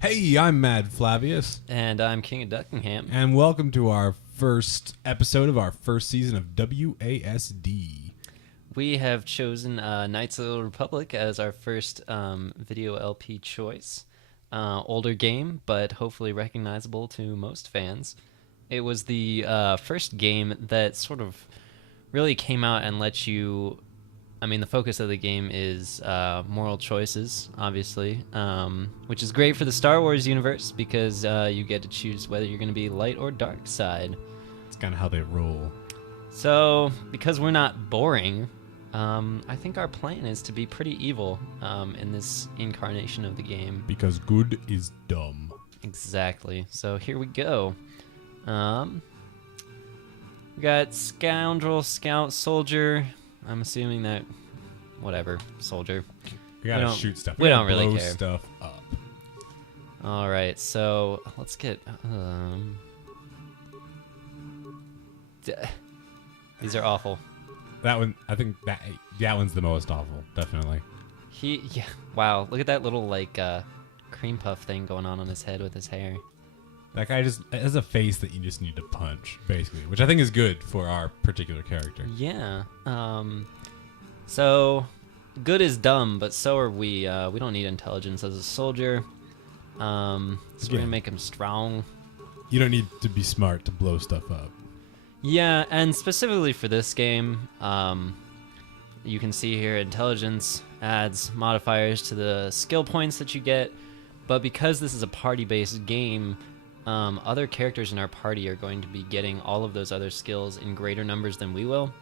Hey, I'm Mad Flavius. And I'm KingODuckingham. And welcome to our first episode of our first season of WASD. We have chosen Knights of the Old Republic as our first video LP choice. Older game, but hopefully recognizable to most fans. It was the first game that sort of really came out and let you... I mean, the focus of the game is moral choices, obviously, which is great for the Star Wars universe because you get to choose whether you're going to be light or dark side. It's kind of how they roll. So, because we're not boring, I think our plan is to be pretty evil in this incarnation of the game. Because good is dumb. Exactly. So here we go. We got Scoundrel, Scout, Soldier. I'm assuming that, whatever, soldier. We gotta shoot stuff. We don't really blow care. Stuff up. All right, so let's get. These are awful. That one, I think that one's the most awful, definitely. Yeah. Wow, look at that little like cream puff thing going on his head with his hair. That guy just has a face that you just need to punch, basically, which I think is good for our particular character. Yeah. So, good is dumb, but so are we. We don't need intelligence as a soldier. So we're gonna make him strong. You don't need to be smart to blow stuff up. Yeah, and specifically for this game, you can see here intelligence adds modifiers to the skill points that you get, but because this is a party-based game, other characters in our party are going to be getting all of those other skills in greater numbers than we will.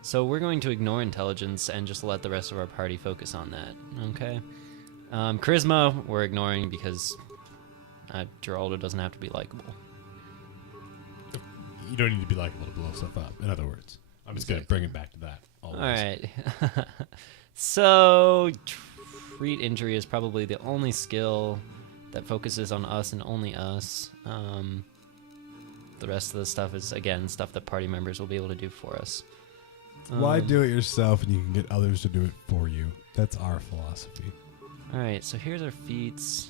So we're going to ignore intelligence and just let the rest of our party focus on that, okay? Charisma, we're ignoring because Geraldo doesn't have to be likable. You don't need to be likable to blow stuff up, in other words. I'm just going to bring it back to that. Always. All right. So, treat injury is probably the only skill that focuses on us and only us. The rest of the stuff is, again, stuff that party members will be able to do for us. Why do it yourself and you can get others to do it for you? That's our philosophy. All right, so here's our feats.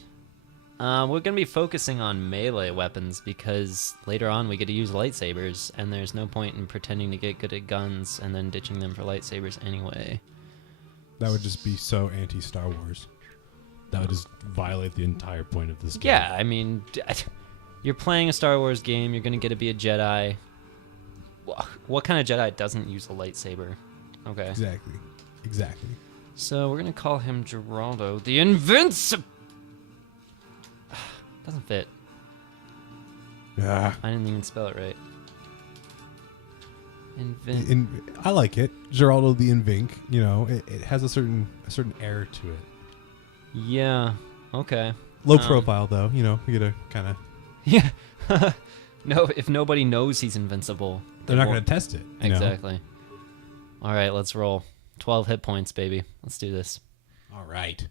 We're going to be focusing on melee weapons because later on we get to use lightsabers, and there's no point in pretending to get good at guns and then ditching them for lightsabers anyway. That would just be so anti-Star Wars. That would just violate the entire point of this game. Yeah, I mean, you're playing a Star Wars game, you're going to get to be a Jedi. What kind of Jedi doesn't use a lightsaber? Okay. Exactly. So we're going to call him Geraldo the Invincible. Doesn't fit. Yeah. I didn't even spell it right. I like it. Geraldo the Invink. You know, it has a certain air to it. Yeah. Okay. Low profile though. You know, we gotta kind of. Yeah. No, if nobody knows he's invincible, they're not gonna test it. Exactly. All right, let's roll. 12 hit points, baby. Let's do this. All right.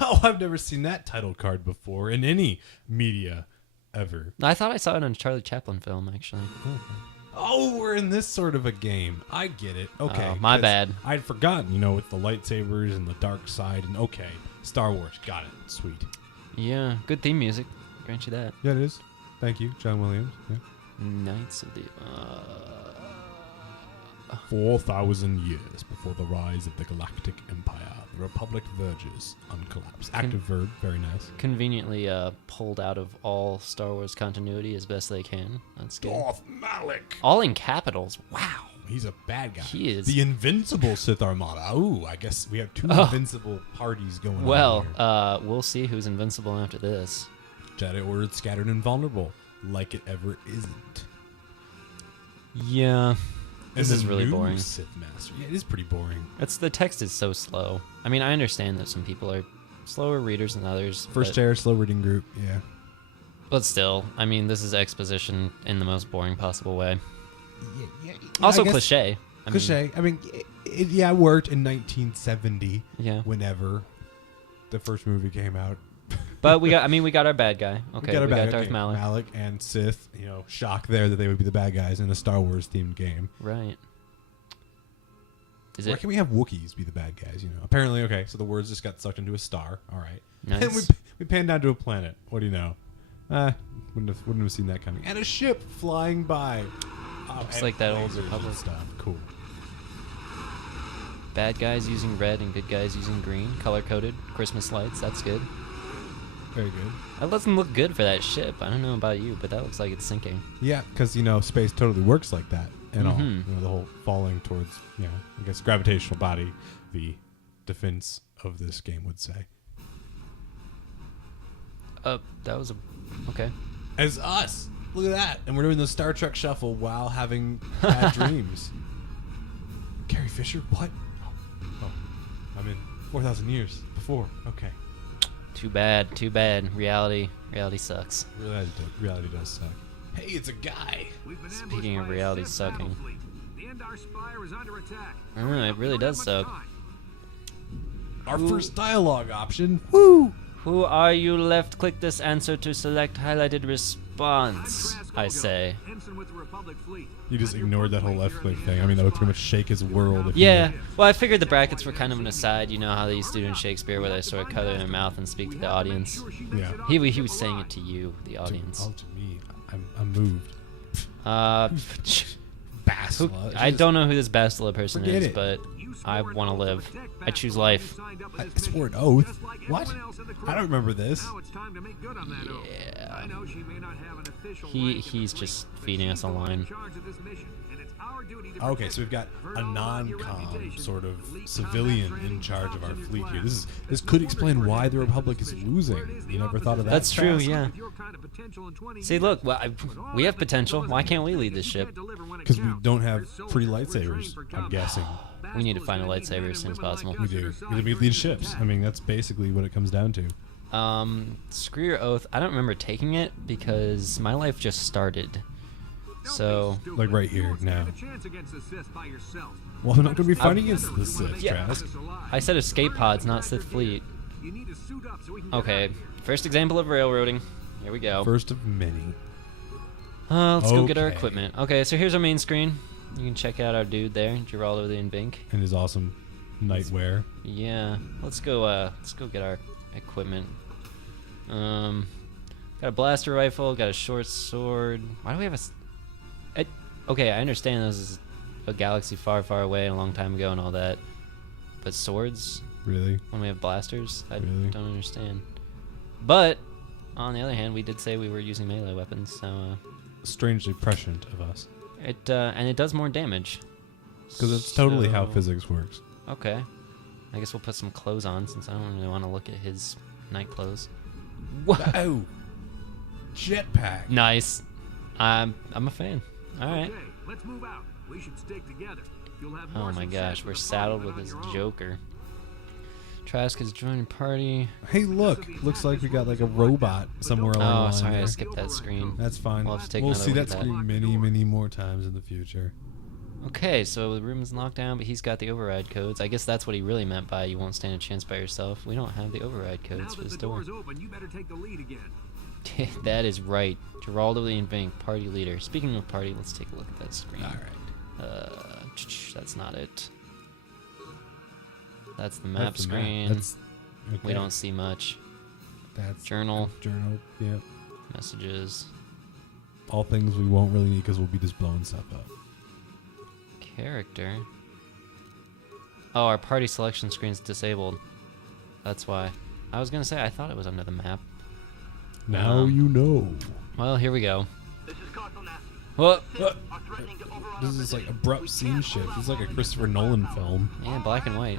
Oh, I've never seen that title card before in any media ever. I thought I saw it in a Charlie Chaplin film, actually. Oh, we're in this sort of a game. I get it. Okay. Oh, my bad. I'd forgotten, with the lightsabers and the dark side. And okay, Star Wars. Got it. Sweet. Yeah, good theme music. Grant you that. Yeah, it is. Thank you, John Williams. Yeah. Knights of the... 4,000 years before the rise of the Galactic Empire, the Republic verges on collapse. Active verb, very nice. Conveniently pulled out of all Star Wars continuity as best they can. That's good. Darth Malik. All in capitals. Wow. He's a bad guy. He is. The Invincible Sith Armada. Ooh, I guess we have two invincible parties going on Well, we'll see who's invincible after this. Jedi ordered scattered and vulnerable, like it ever isn't. Yeah. This is really boring. Sith Master. Yeah, it is pretty boring. The text is so slow. I mean, I understand that some people are slower readers than others. First chair, slow reading group, yeah. But still, I mean, this is exposition in the most boring possible way. Yeah, also cliche. Cliche. I mean, it worked in 1970. Yeah. Whenever the first movie came out. But we got our bad guy. Okay, we got Darth Malik. Malik and Sith. Shock there that they would be the bad guys in a Star Wars themed game. Right. Is Why it can't we have Wookiees be the bad guys? You know, apparently, okay. So the words just got sucked into a star. All right, nice? and we pan down to a planet. What do you know? Wouldn't have seen that coming. And a ship flying by. Looks like that old lasers and Republic stuff. Cool. Bad guys using red and good guys using green, color coded Christmas lights. That's good. Very good. That doesn't look good for that ship. I don't know about you, but that looks like it's sinking. Yeah, because space totally works like that, and all Mhm. the whole falling towards I guess gravitational body. The defense of this game would say. That was okay. As us, look at that, and we're doing the Star Trek shuffle while having bad dreams. Carrie Fisher, what? Oh, I'm in 4,000 years before. Okay. Too bad. Reality sucks. Reality does suck. Hey, it's a guy. Speaking of reality sucking. I don't know, it really does suck. Our first dialogue option. Woo! Who are you? Left click this answer to select highlighted response, I say. You just ignored that whole left click thing. I mean, that would pretty much shake his world. If Yeah, well, I figured the brackets were kind of an aside. You know how they used to do in Shakespeare where they sort of cover their mouth and speak to the audience? Yeah. He was saying it to you, the audience. To me. I'm moved. Bastila. I don't know who this Bastila person Forget is, it. but I want to live. I choose life. I swore an oath. What? I don't remember this. Yeah. He's just feeding us a line. Okay, so we've got a non-com sort of civilian in charge of our fleet here. This could explain why the Republic is losing. You never thought of that? That's true, fast? yeah. See, look, we have potential. Why can't we lead this ship? Because we don't have pretty lightsabers, I'm guessing. We need to find a lightsaber as soon as possible. We do. We lead ships. I mean, that's basically what it comes down to. Schreer Oath. I don't remember taking it because my life just started. So, like right here now. Well, I'm not going to be fighting against the Sith, Trask. I said escape pods, not Sith fleet. Okay, first example of railroading. Here we go. First of many. Let's go get our Okay. equipment. Okay, so here's our main screen. You can check out our dude there, Geraldo the Invink. And his awesome nightwear. Yeah, let's go get our equipment. Got a blaster rifle, got a short sword. Why do we have okay, I understand this is a galaxy far, far away, a long time ago and all that. But swords? Really? When we have blasters? I Really? don't understand. But, on the other hand, we did say we were using melee weapons, so... Strangely prescient of us. and it does more damage. Because that's totally how So- physics works. Okay. I guess we'll put some clothes on since I don't really want to look at his night clothes. Whoa! Jetpack. Nice. I'm a fan. All right. Okay, let's move out. We should stick together. You'll have Oh more my success gosh, we're with a saddled party with than this on your own. Joker. Trask is joining party. Hey, look! Looks like we got like a robot somewhere along the Oh, line sorry, I there. skipped that screen. That's fine. We'll have to take We'll another see look that at that. screen many, many more times in the future. Okay, so the room is locked down, but he's got the override codes. I guess that's what he really meant by you won't stand a chance by yourself. We don't have the override Now codes for that this the door. door's open, you better take the lead again. That is right. Geraldo the Invink, party leader. Speaking of party, let's take a look at that screen. All right. That's not it. That's the map That's the map. screen. That's, We okay. don't see much. That's Journal, Journal. Yeah. messages, All things we won't really need because we'll be just blowing stuff up. character. Oh, our party selection screen's disabled. That's why. I was gonna say I thought it was under the map. Now you know. Well, here we go. This is KOTOR. Well, This is like abrupt scene shift. It's like a Christopher Nolan film. yeah, black and white.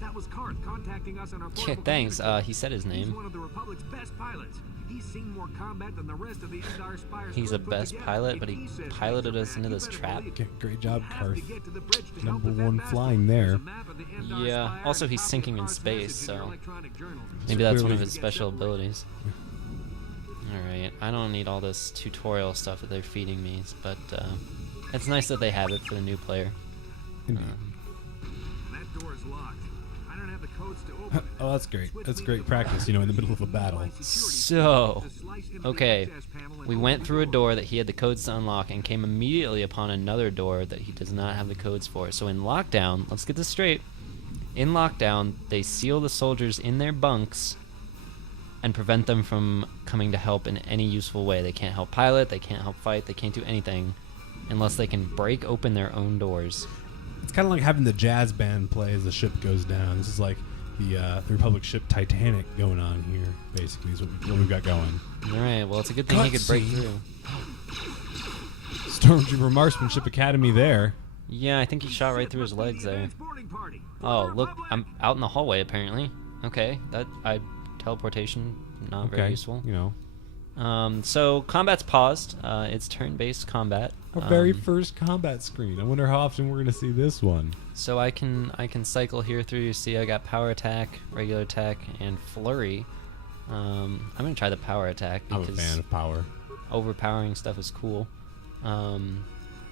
That was Carth contacting us on our Yeah, portable thanks. communicator. He said his He's name. one of the Republic's best pilots. He's seen more combat than the rest of the Endar Spires He's a put best together. pilot, If but he says piloted things us are into bad, this you better trap. believe Okay, great job, have to Carth. get to the bridge to help Number with that one master. flying There's there. a map of the Endar Yeah, Spire also and he's a copy sinking of in Carth's space, message in your so electronic journal. Maybe that's one clearly- of his special abilities. Alright, I don't need all this tutorial stuff that they're feeding me, but it's nice that they have it for the new player. Indeed. That door is locked. I don't have the code Oh, that's great. That's great practice, in the middle of a battle. So, okay, we went through a door that he had the codes to unlock and came immediately upon another door that he does not have the codes for. So in lockdown, let's get this straight. In lockdown, they seal the soldiers in their bunks and prevent them from coming to help in any useful way. They can't help pilot, they can't help fight, they can't do anything unless they can break open their own doors. It's kind of like having the jazz band play as the ship goes down. This is like the Republic ship Titanic going on here, basically, is what we've got going. All right, well, it's a good thing he could break through. Stormtrooper Marksmanship Academy there. Yeah, I think he shot right through his legs there. Oh, look, I'm out in the hallway, apparently. Okay, teleportation, not very useful. So combat's paused. It's turn-based combat. Our very first combat screen. I wonder how often we're gonna see this one. So I can cycle here through. You see, I got power attack, regular attack, and flurry. I'm gonna try the power attack because I'm a fan of power. Overpowering stuff is cool.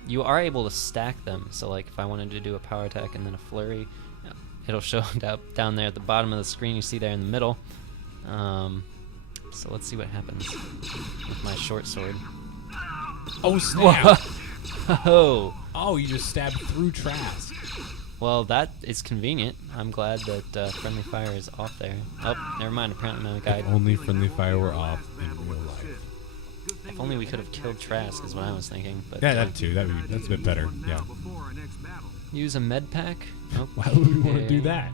You are able to stack them. So like if I wanted to do a power attack and then a flurry, it'll show down there at the bottom of the screen. You see there in the middle. So let's see what happens with my short sword. Oh snap! Oh, you just stabbed through Trask. Well, that is convenient. I'm glad that friendly fire is off there. Oh, never mind. Apparently my guy. If only friendly fire were off in real life. If only we could have killed Trask is what I was thinking. But yeah, that too. That's a bit better. Yeah. Use a med pack. Oh, why would we want to do that?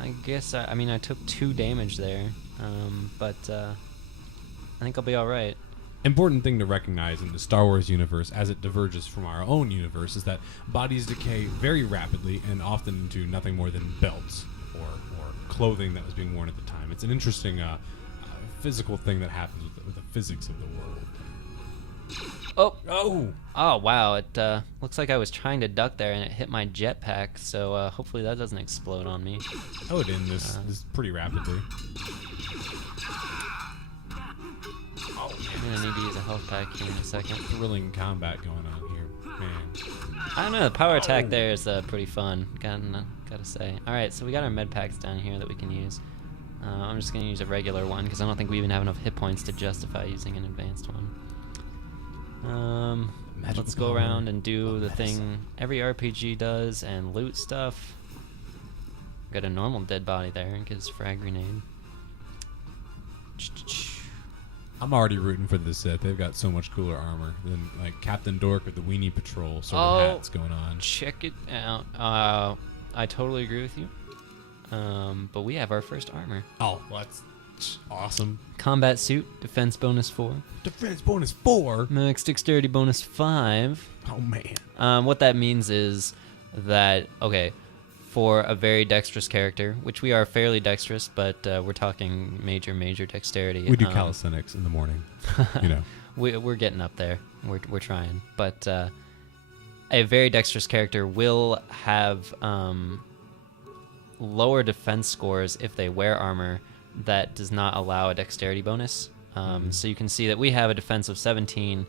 I guess I mean I took 2 damage there, but I think I'll be all right. Important thing to recognize in the Star Wars universe as it diverges from our own universe is that bodies decay very rapidly and often into nothing more than belts or clothing that was being worn at the time. It's an interesting physical thing that happens with the physics of the world. Oh wow, it looks like I was trying to duck there and it hit my jetpack, so hopefully that doesn't explode on me. I would end this pretty rapidly. I'm gonna need to use a health pack here in a second. Thrilling combat going on here, man. I don't know, the power attack there is pretty fun, gotta say. Alright, so we got our med packs down here that we can use. I'm just gonna use a regular one because I don't think we even have enough hit points to justify using an advanced one. Let's go around and do the thing every RPG does and loot stuff. Got a normal dead body there and gives frag grenade. I'm already rooting for the Sith. They've got so much cooler armor than like Captain Dork with the Weenie Patrol sort of hats going on. Check it out. I totally agree with you. But we have our first armor. Oh, well, that's awesome. Combat suit, defense bonus 4. Defense bonus 4? Max dexterity bonus 5. Oh, man. What that means is that, okay, for a very dexterous character, which we are fairly dexterous, but we're talking major dexterity. We do calisthenics in the morning, We're getting up there. We're trying. But a very dexterous character will have lower defense scores if they wear armor that does not allow a dexterity bonus. So you can see that we have a defense of 17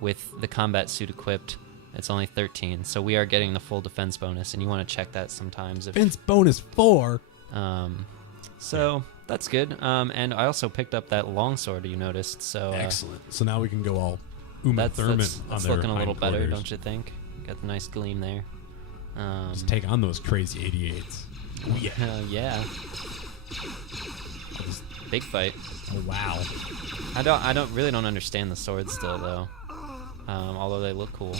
with the combat suit equipped. It's only 13, so we are getting the full defense bonus, and you want to check that sometimes. Defense bonus 4? So that's good. And I also picked up that longsword you noticed. So excellent. So now we can go all Uma Thurman on that's their looking a little better, hindquarters. don't you think? Got the nice gleam there. Just take on those crazy 88s. Oh, yeah. Yeah. Big fight. Oh, wow. I really don't understand the swords still though. Although they look cool.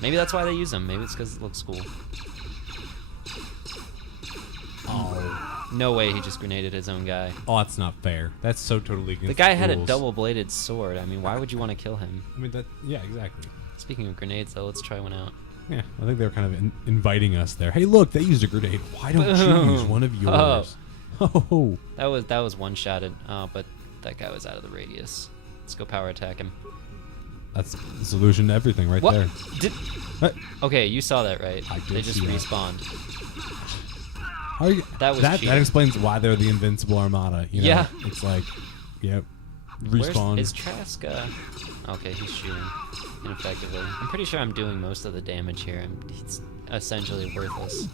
Maybe that's why they use them. Maybe it's because it looks cool. Oh. No way he just grenaded his own guy. Oh, that's not fair. That's so totally against The guy had a rules. double-bladed sword. I mean, why would you want to kill him? I mean, yeah, exactly. Speaking of grenades, though, let's try one out. Yeah, I think they were kind of inviting us there. Hey, look, they used a grenade. Why don't you use one of yours? Oh. That was one-shotted, but that guy was out of the radius. Let's go power attack him. That's the solution to everything right What? there. What? Okay, you saw that, right? I did They just see that. respawned. How are you, That was that cheating. explains why they're the Invincible Armada. Yeah. It's like, respawn. Is Trask? Okay, he's shooting ineffectively. I'm pretty sure I'm doing most of the damage here. He's essentially worthless.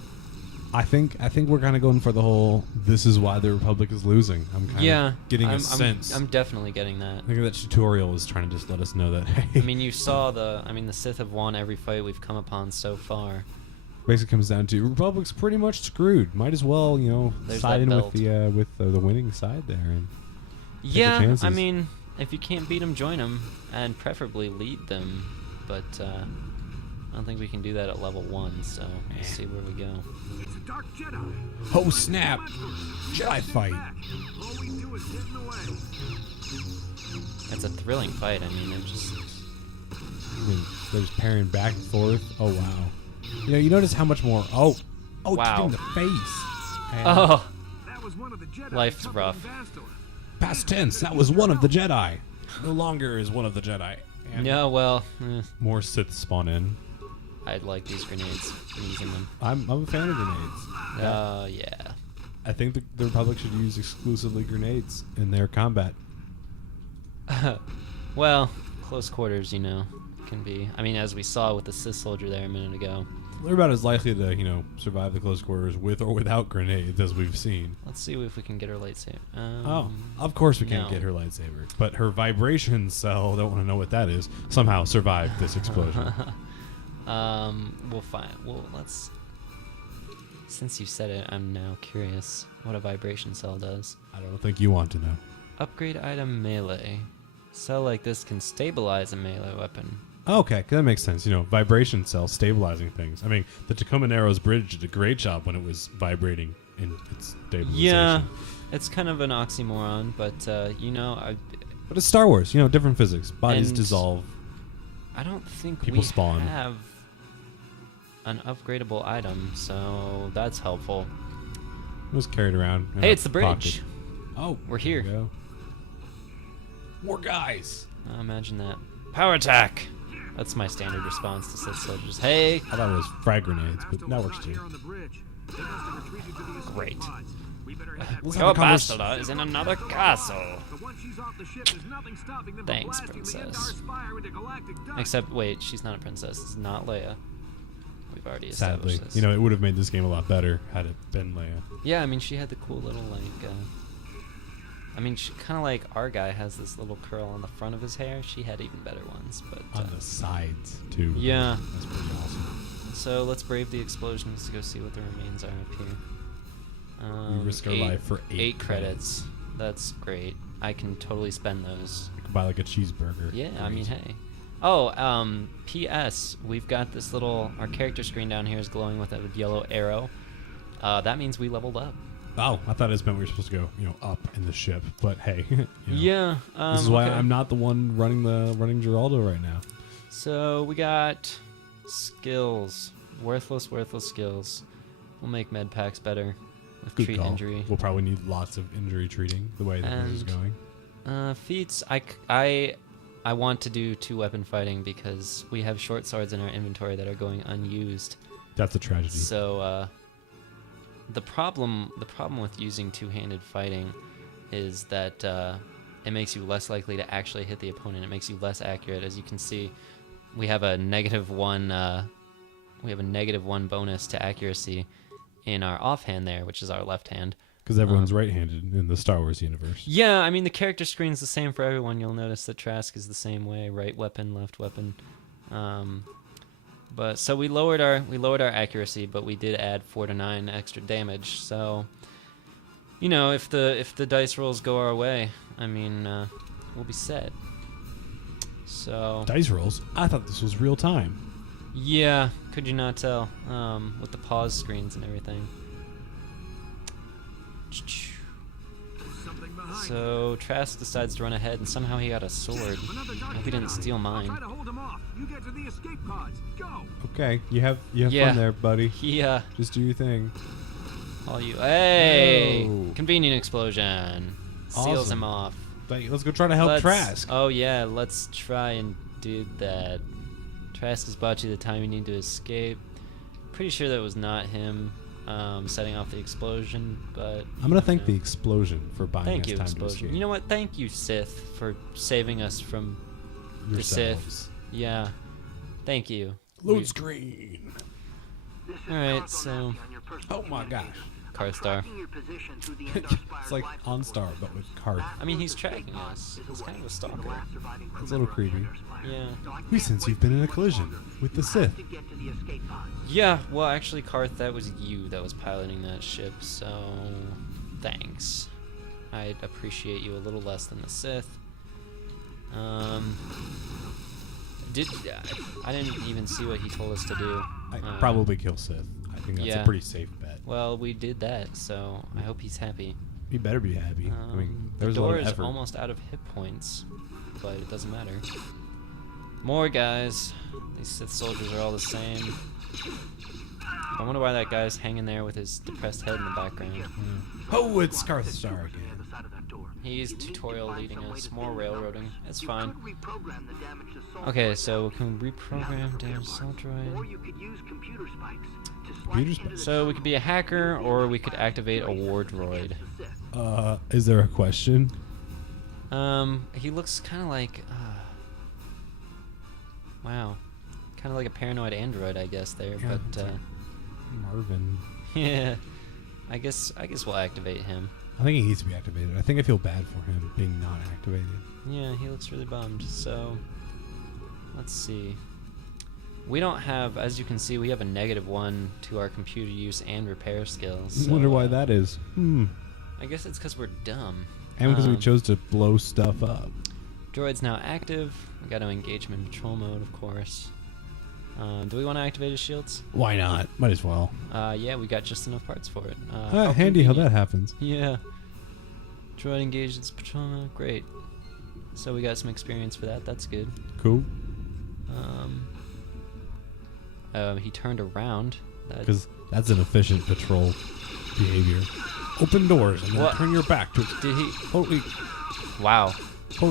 I think we're kind of going for the whole. This is why the Republic is losing. I'm kind of getting a sense. I'm definitely getting that. I think that tutorial is trying to just let us know that. Hey, I mean, you saw the Sith have won every fight we've come upon so far. basically comes down to Republic's pretty much screwed. Might as well, There's side that in belt. with the winning side there. And Yeah, chances. I mean, if you can't beat them, join them, and preferably lead them. But I don't think we can do that at level 1. So we'll see where we go. It's a dark Jedi. oh snap, Jedi fight. All we do is get in the way. It's a thrilling fight. I mean, they're just. I mean, they're just parrying back and forth. Oh wow. You notice how much more. Oh, Wow. in the face. And Oh, That was one of the Jedi. Life's accompanying rough. Bastila. past tense. That was one of the Jedi. No longer is one of the Jedi. And yeah. Well, more Sith spawn in. I'd like these grenades. Using them. I'm a fan of grenades. Yeah. I think the Republic should use exclusively grenades in their combat. Well, close quarters, can be. I mean, as we saw with the Sith soldier there a minute ago. They're about as likely to, survive the close quarters with or without grenades as we've seen. Let's see if we can get her lightsaber. Of course we can't no. get her lightsaber. But her vibration cell, don't want to know what that is, somehow survived this explosion. We'll find. Well, let's. Since you said it, I'm now curious what a vibration cell does. I don't think you want to know. Upgrade item melee. Cell like this can stabilize a melee weapon. Okay, that makes sense. Vibration cell stabilizing things. I mean, the Tacoma Narrows Bridge did a great job when it was vibrating in its stabilization. Yeah, it's kind of an oxymoron, but But it's Star Wars, different physics. Bodies And- dissolve. I don't think People we spawn. have an upgradable item, so that's helpful. It was carried around. in Hey, a it's the bridge. pocket. Oh, We're there we here. go. More guys. Imagine that. Power attack! That's my standard response to Sith soldiers. Hey! I thought it was frag grenades, but Bastila that was works not too. here on the bridge. They must have retreated to the escape Great. pods. We better head that Let's way. have a Your convers- Bastila is in another castle. But once she's off the ship, there's nothing stopping them Thanks, from blasting the princess. Endar Spire into galactic dust. Except, wait, she's not a princess. It's not Leia. We've already Sadly, established this. it would have made this game a lot better had it been Leia. Yeah, I mean, she had the cool little, she kind of like our guy has this little curl on the front of his hair. She had even better ones, but... On the sides, too. Yeah. That's pretty awesome. So let's brave the explosions to go see what the remains are up here. We risk our life for 8 credits. That's great. I can totally spend those. You could buy like a cheeseburger. Yeah, I mean, Great. hey. Oh, P.S. We've got this our character screen down here is glowing with a yellow arrow. That means we leveled up. Oh, I thought it meant we were supposed to go, up in the ship. But hey, Yeah. this is why okay. I'm not the one running Geraldo right now. So we got skills. Worthless skills. We'll make med packs better with Good treat call. injury. We'll probably need lots of injury treating the way that this is And- going. Feats. I want to do 2-weapon fighting because we have short swords in our inventory that are going unused. That's a tragedy. So the problem with using two-handed fighting is that it makes you less likely to actually hit the opponent. It makes you less accurate. As you can see, we have a -1. We have a -1 bonus to accuracy in our offhand there, which is our left hand. Because everyone's right-handed in the Star Wars universe. Yeah, I mean the character screen's the same for everyone. You'll notice that Trask is the same way: right weapon, left weapon. But so we lowered our accuracy, but we did add 4 to 9 extra damage. So, if the dice rolls go our way, I mean, we'll be set. So Dice rolls? I thought this was real time. yeah, could you not tell? With the pause screens and everything. Something behind. So Trask decides to run ahead, and somehow he got a sword. Another dark Hope he didn't Jedi. steal I'll mine. try to hold him off. You get to the escape pods. Go. Okay, you have Yeah. fun there, buddy. He Just do your thing. all you. Hey, No. Convenient explosion. Seals Awesome. him off. Let's go try to help Trask. Oh yeah, let's try and do that. Trask has bought you the time you need to escape. Pretty sure that was not him setting off the explosion, but I'm gonna thank know. the explosion for buying Thank us you, time to explosion. escape. You know what? Thank you, Sith, for saving us from the Yourselves. Sith. Yeah, thank you. Load screen. All right, so Oh my gosh. CarthStar. It's like OnStar, but with Carth. I mean, he's tracking us. He's kind of a stalker. It's a little creepy. Yeah. We sense you've been in a collision with the Sith. Yeah, well, actually, Carth, that was you that was piloting that ship, so thanks. I'd appreciate you a little less than the Sith. I didn't even see what he told us to do. I'd probably kill Sith. I think that's yeah. a pretty safe bet. Well, we did that, so I hope he's happy. He better be happy. I mean, The there's a lot door of is effort. almost out of hit points, but it doesn't matter. More guys. These Sith soldiers are all the same. I wonder why that guy's hanging there with his depressed head in the background. Oh, it's CarthStar again. He's tutorial leading us. More railroading. It's fine. Okay, so we can reprogram damage assault droid. So we could be a hacker, or we could activate a war droid. Is there a question? He looks kind of like, wow, kind of like a paranoid android, I guess there. Yeah, but Marvin. yeah, I guess we'll activate him. I think he needs to be activated. I think I feel bad for him being not activated. Yeah, he looks really bummed. So let's see. We don't have, as you can see, we have a -1 to our computer use and repair skills. I So, wonder why that is. I guess it's because we're dumb. And because we chose to blow stuff up. Droid's now active. We got to engage him in patrol mode, of course. Do we want to activate his shields? Why not? Might as well. Yeah, we got just enough parts for it. Handy how that convenient. happens. Yeah. Droid engaged its patrol mode. Great. So we got some experience for that. That's good. Cool. He turned around. Because that's an efficient patrol behavior. Open doors and then What? turn your back to Did he? holy Wow.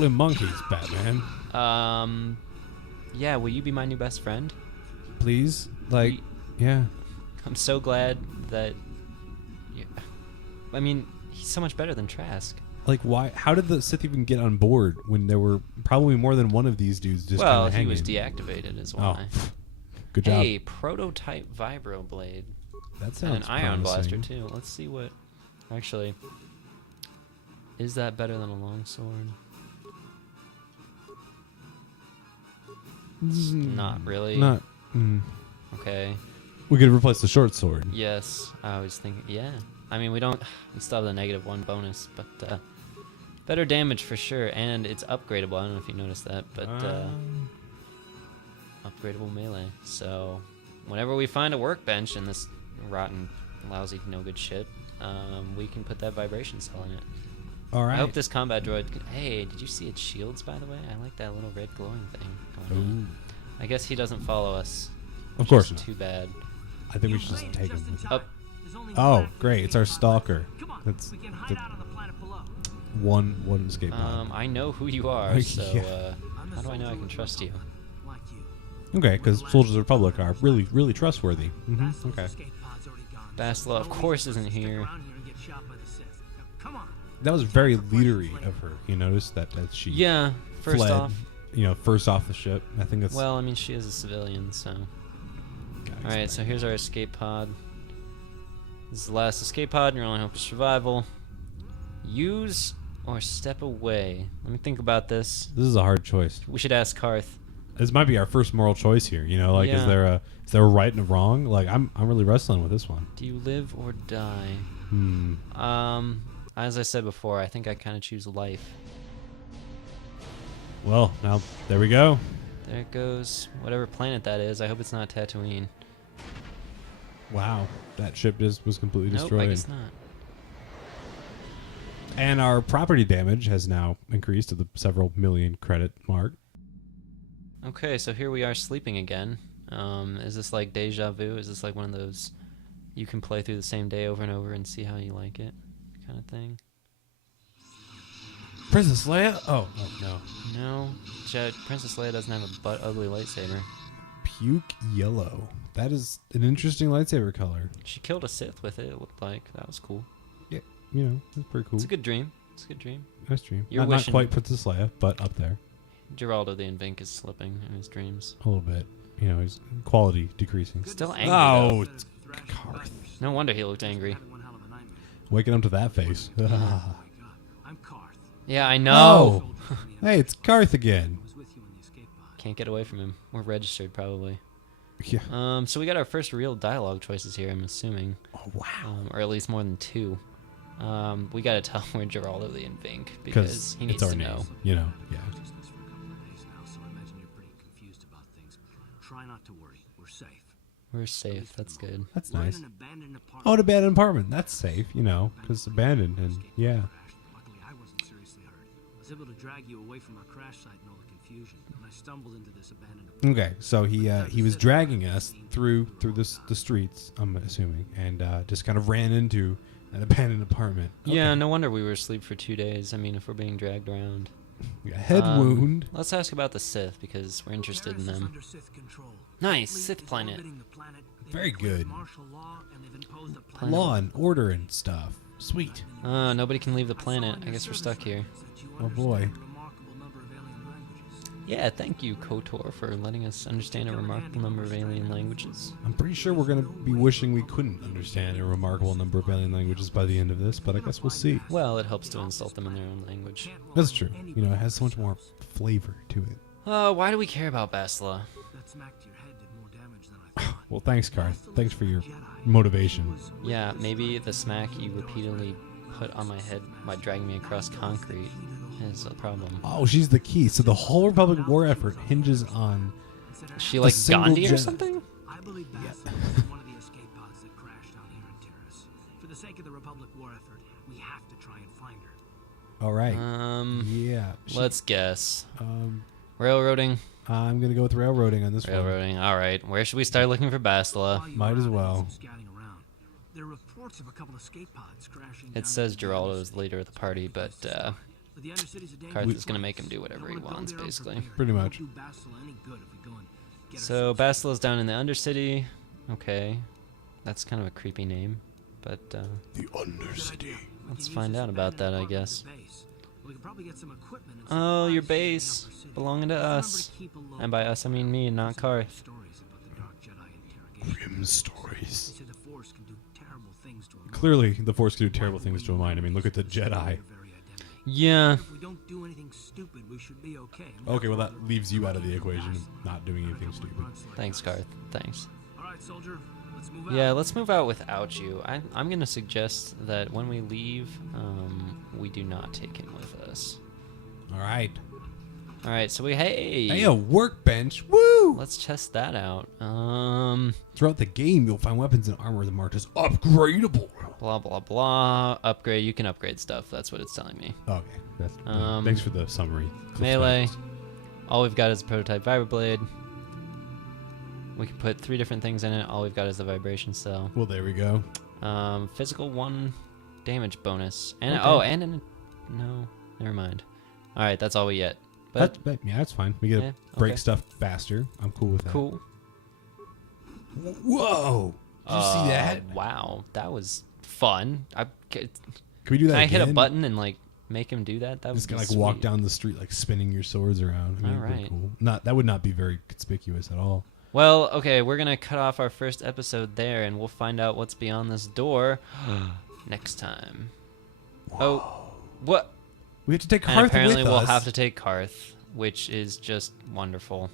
monkeys, Batman. Yeah, will you be my new best friend? Please? Like, We- yeah. I'm so glad that. Yeah. I mean, he's so much better than Trask. Like, why? How did the Sith even get on board when there were probably more than one of these dudes just Well, kinda he hanging? was deactivated, is Oh, why. good job. Hey, prototype vibro blade. That And sounds an ion blaster, promising. too. Let's see what. Actually, is that better than a longsword? Not really. Not. Okay. We could replace the short sword. Yes, I was thinking. Yeah. I mean, we still have the -1 bonus, but better damage for sure, and it's upgradable. I don't know if you noticed that, but upgradable melee. So whenever we find a workbench in this rotten, lousy, no good ship, we can put that vibration cell in it. All right. I hope this combat droid. Hey, did you see its shields, by the way? I like that little red glowing thing going on. I guess he doesn't follow us. Of course which is not. Too bad. I think we should just take him. Up. Oh, great! It's our stalker. That's We can hide out on the planet below. one escape pod. I know who you are, so Yeah. how do I know I can trust you? Like you. Okay, because Soldiers of the Republic are really trustworthy. Okay. Bastila, of course, isn't here. Come on. That was very leadery of her. You notice that she Yeah, first fled, off. first off the ship. I think that's Well, I mean, she is a civilian, so. Alright, so here's our escape pod. This is the last escape pod, and your only hope is survival. Use or step away. Let me think about this. This is a hard choice. We should ask Carth. This might be our first moral choice here. Like Yeah. is there a right and a wrong? Like I'm really wrestling with this one. Do you live or die? Hmm. As I said before, I think I kind of choose life. Well, now there we go. There it goes. Whatever planet that is, I hope it's not Tatooine. Wow, that ship just was completely Nope, destroyed. I guess not. And our property damage has now increased to the several million credit mark. Okay, so here we are sleeping again. Is this like deja vu? Is this like one of those you can play through the same day over and over and see how you like it kind of thing? Princess Leia? Oh no. No, Princess Leia doesn't have a butt ugly lightsaber. Puke yellow. That is an interesting lightsaber color. She killed a Sith with it, it looked like. That was cool. Yeah, that's pretty cool. It's a good dream. It's a good dream. Nice dream. You're Not wishing- quite Princess Leia, but up there Geraldo the Invink is slipping in his dreams. a little bit. His quality decreasing. Still angry, Oh, though. it's Carth. No wonder he looked angry. Having one hell of a nightmare. Waking up to that face. Oh my God. I'm Carth. Yeah, I know. Oh. Hey, it's Carth again. I was with you in the escape pod. Can't get away from him. We're registered, probably. Yeah. So we got our first real dialogue choices here, I'm assuming. Oh, wow. Or at least more than 2. We gotta tell him we're Geraldo the Invink because he needs it's our to name. know. You know, yeah. Consciousness for a couple of days now, so I imagine you're pretty confused about things. Try not to worry. We're safe. We're safe. That's good. That's We're nice. in an abandoned apartment. Oh, an abandoned apartment. That's safe, you know, because abandoned and yeah. Luckily, I wasn't seriously hurt. I was able to drag you away from our crash site and all the confusion, and I stumbled into this abandoned apartment. Okay, so he was dragging us through the streets, I'm assuming, and just kind of ran into an abandoned apartment. Yeah, Okay. no wonder we were asleep for 2 days. I mean, if we're being dragged around. We got a head wound. Let's ask about the Sith because we're interested in Terrace is them. under Sith control. Nice, Fleet Sith is planet. orbiting the planet. They've Very declared good. martial law, and they've imposed a planet- Law and order and stuff. Sweet. Nobody can leave the I saw planet. on I your guess we're service stuck here. records that you Oh, boy. understand a remarkable number of alien languages. Yeah, thank you, KOTOR, for letting us understand a remarkable number of alien languages. I'm pretty sure we're going to be wishing we couldn't understand a remarkable number of alien languages by the end of this, but I guess we'll see. Well, it helps to insult them in their own language. That's true. You know, it has so much more flavor to it. Why do we care about Bastila? That smack to your head did more damage than I thought. Well, thanks, Carth. Thanks for your motivation. Yeah, maybe the smack you repeatedly put on my head by dragging me across concrete is a problem. Oh, she's the key. So the whole Republic war effort hinges on... Is she like single Gandhi or Jedi. something? I believe Bastila was one of the escape pods that crashed down here in Terrace. For the sake of the Republic war effort, we have to try and find her. All right. Yeah. Let's guess. Um, Railroading. I'm going to go with railroading on this one. Railroading. All right. Where should we start looking for Bastila? While you Might are as out well. and scouting around, there are reports of a couple of escape pods crashing It down says in the Geraldo Undercity. is leader of the party, but But the Undercity's a dangerous Carth is going to place. make him do whatever I he don't wanna go wants, there basically. unprepared. Pretty It won't much. do Bastila any good if we go and get So ourselves- Bastila's down in the Undercity. Okay. That's kind of a creepy name, but The Undercity. We let's can find use out this about that, I abandoned guess. apartment as a base. We could probably get some equipment and Oh, your supplies base in the upper city. belonging to Just remember us. to keep a low And by us, I mean me and not Carth. stories about the Dark Jedi interrogation. Grim They stories. say the Force can do terrible things to a mind. Clearly, the Force can do terrible things to a mind. I mean, look at the Jedi. Their very identity. Yeah. If we don't do anything stupid, we should be okay. Okay, well, that leaves you out of the equation, not doing anything stupid. Thanks, Carth. Thanks. All right, soldier, let's move out. Yeah, let's move out without you. I'm going to suggest that when we leave, we do not take him with us. All right. All right, so hey, a workbench. Woo! let's test that out. Throughout the game, you'll find weapons and armor that are marked as upgradable. Blah blah blah. Upgrade. You can upgrade stuff. That's what it's telling me. Okay, that's, Um, thanks for the summary. Melee. All we've got is a prototype vibroblade. We can put 3 different things in it. All we've got is the vibration cell. Well, there we go. Physical 1 damage bonus. And Okay. no, never mind. All right, that's all we get. But But yeah, that's fine. We get to Yeah, break okay. stuff faster. I'm cool with that. cool. Whoa! Did you see that? Wow, that was fun. Can Can we do that I hit a again? button and like make him do that? That Just would gonna be like walk sweet. down the street like spinning your swords around. I mean, All pretty right. cool. That would not be very conspicuous at all. Well, okay, we're gonna cut off our first episode there, and we'll find out what's beyond this door next time. Oh, what? We have to take And Carth apparently with we'll us. have to take Carth, which is just wonderful.